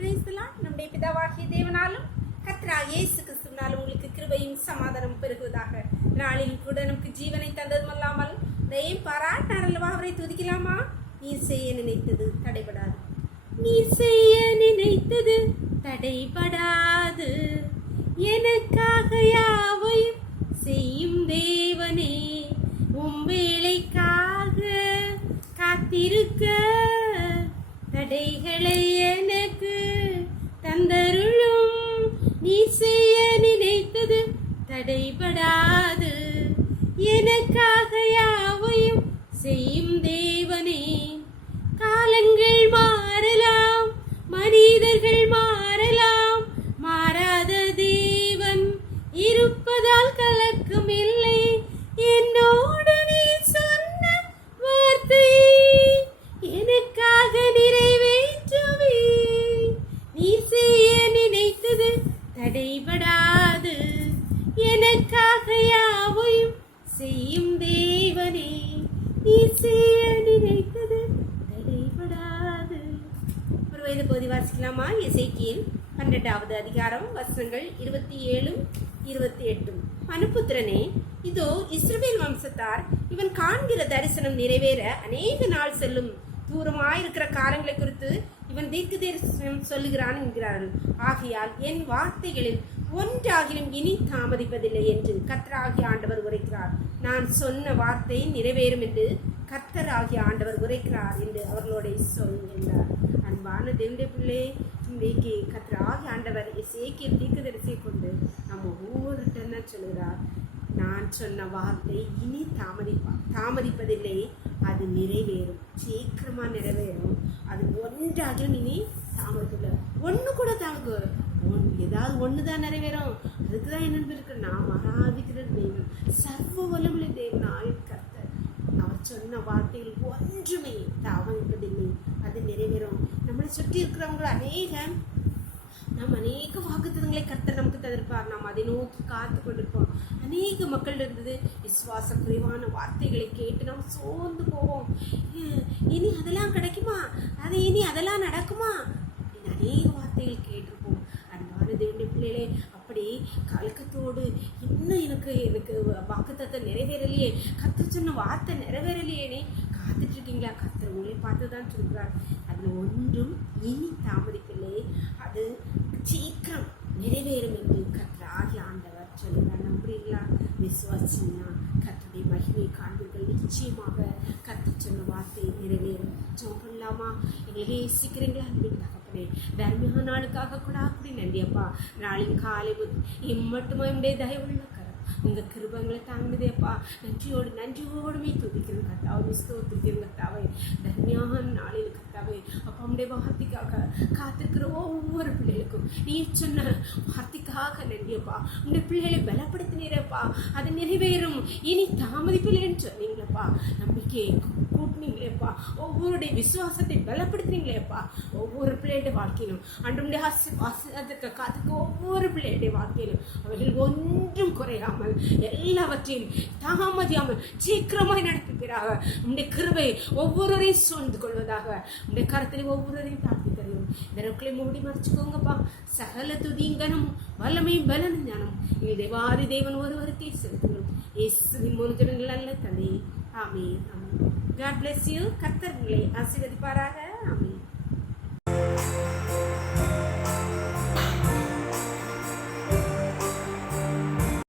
நம்முடைய பிதாவாகிய தேவனாலும் கர்த்தராகிய இயேசு கிறிஸ்துவினாலும் உங்களுக்கு கிருபையும் சமாதானம் பெருகுவதாக. நாளில் கூட நமக்கு ஜீவனை தந்ததும் அல்லாமல் தயவு பாராட்டினாரல்லவா, அவரை துதிக்கலாமா? நீ செய்ய நினைத்தது தடைபடாது, நீ செய்ய நினைத்தது தடைபடாது, எனக்காக யாவையும் செய்யும் தேவனே, உம் வேளைக்காக காத்திருக்க தடைகளை எனக்கு தந்தருளும். நீ செய்ய நினைத்தது தடைபடாது, எனக்காக யாவையும் செய்யும் தேவனே. காலங்கள் மாறலாம், மனிதர்கள் மாறலாம், மாறாத தேவன் இருப்பதால் கலக்கம் இல்லை. என்னோடு நீ சொன்ன வார்த்தை எனக்காக நிறைவேற்றவே. நீ செய்ய நினைத்தது தடைபடாது, எனக்காக யாவையும் செய்யும் தேவனே. நீ செய்ய நினைத்தது தடைபடாது. ஒரு வயது பகுதி வாசிக்கலாமா? எசேக்கியேல் 12வது அதிகாரம் வசனங்கள் 27, 28. மனுபுத்திரனே, இதோ இஸ்ரவேல் வம்சத்தார் இவன் காண்கிற தரிசனம் நிறைவேற அநேக நாள் செல்லும், தூரமாயிருக்கிற காலங்களை குறித்து இவன் தீர்க்க தரிசனம் சொல்லுகிறான் என்கிறார்கள். ஆகையால் என் வார்த்தைகளில் ஒன்றாகிலும் இனி தாமதிப்பதில்லை என்று கர்த்தராகிய ஆண்டவர் உரைக்கிறார். நான் சொன்ன வார்த்தை நிறைவேறும் என்று கர்த்தராகிய ஆண்டவர் உரைக்கிறார் என்று அவர்களோட சொல்கின்றார். அன்பான தேவனுடைய பிள்ளை, இன்றைக்கு கர்த்தராகிய ஆண்டவர் எசேக்கியேல் தீர்க்கதரிசியை கொண்டு நம்ம ஒவ்வொருத்தன சொல்கிறார். நான் சொன்ன வார்த்தை இனி தாமதிப்பதில்லை, அது நிறைவேறும், சீக்கிரமா நிறைவேறும். அது ஒன்றாகிலும் இனி தாமதிப்பதில்லை. ஒன்று கூட தாங்க, ஏதாவது ஒண்ணுதான் நிறைவேறும். அதுக்குதான் என்ன இருக்கு, நாம் ஆராதிக்கிற தெய்வம், சர்வ வல்லமையுள்ள தேவனாய் கர்த்தர். அவர் சொன்ன வார்த்தையில் ஒன்றுமே தாமதிப்பதில்லை, அது நிறைவேறும். நம்மளை சுற்றி இருக்கிறவங்க நாம் அநேக வாக்குத்தத்தங்களை கர்த்தர் நமக்கு தந்திருப்பார். நாம் அதை நோக்கி காத்து கொண்டிருப்போம். அநேக மக்கள் இருந்தது விசுவாச குறைவான வார்த்தைகளை கேட்டு நாம் சோர்ந்து போவோம். இனி அதெல்லாம் கிடைக்குமா, இனி அதெல்லாம் நடக்குமா அப்படின்னு அநேக வார்த்தைகள் கேட்டிருப்போம். அன்பான தேவனுடைய பிள்ளைகளே, அப்படி கலக்கத்தோடு இன்னும் எனக்கு வாக்குத்தத்தம் நிறைவேறலையே, கர்த்தர் சொன்ன வார்த்தை நிறைவேறலையேனே காத்துட்டு இருக்கீங்களா? கர்த்தர் உங்களை பார்த்துதான் சொல்கிறார். அதில் ஒன்றும் இனி தாமதிப்பில்லை, அது சீக்கிரம் நிறைவேறும் என்று கர்த்தராகிய ஆண்டவர் சொல்கிறார். நம்புறீங்களா? விசுவாசிங்கன்னா கர்த்தருடைய மகிமையை காண்பீர்கள். நிச்சயமாக கர்த்தர் சொன்ன வார்த்தை நிறைவேறும். ஜெபம் பண்ணலாமா? எங்களை நேசிக்கிறீங்களா? அன்பின் தகப்பனே, தர்மியான நாளுக்காக கூட அப்படி நன்றியப்பா. நாளின் காலை மட்டுமே உடைய தயவுள்ள உங்க கிருபங்களை தாங்கினதேப்பா. நன்றியோடுமே துதிக்கிறேன் கர்த்தாவை, ஸ்தோத்திரிக்கிறேன் கர்த்தாவை. தர்மியான நாளில் கர்த்தாவை அப்பா, உடைய வார்த்தைக்காக காத்திருக்கிற ஒவ்வொரு பிள்ளைகளுக்கும் நீ சொன்ன வார்த்தைக்காக நன்றியப்பா. உடைய பிள்ளைகளை பலப்படுத்தினீரப்பா, அது நிறைவேறும், இனி தாமதிப்பில்லைன்னு சொன்னீங்களப்பா. நம்பிக்கையை கூட்டினீங்களேப்பா, ஒவ்வொருடைய விசுவாசத்தை பலப்படுத்தினீங்களேப்பா. ஒவ்வொரு பிள்ளையுடைய வாழ்க்கையிலும் அன்றுடைய ஆசீர்வாதத்தை காத்துக்க ஒவ்வொரு பிள்ளையுடைய வாழ்க்கையிலும் அவர்கள் ஒன்றும் குறையாமல் எல்லாவற்றையும் தாமதியாமல் சீக்கிரமாய் நடத்துகிறாக. உடைய கிருபை ஒவ்வொருவரையும் சூழ்ந்து கொள்வதாக. உடைய கரத்தில் ஒவ்வொருவரையும் தாழ்த்தி தருவோம். இதற்குள்ளே மூடி மறைச்சுக்கோங்கப்பா. சகல துதிங்கனும் வல்லமை பலன் ஞானம் எங்கள் தேவாதி தேவன் ஒருவருக்கே செலுத்துகிறோம். இயேசுவின் மூலம் நல்ல தந்தை, ஆமென். God bless you. கர்த்தர் உங்களை ஆசீர்வதிப்பாராக. ஆமென்.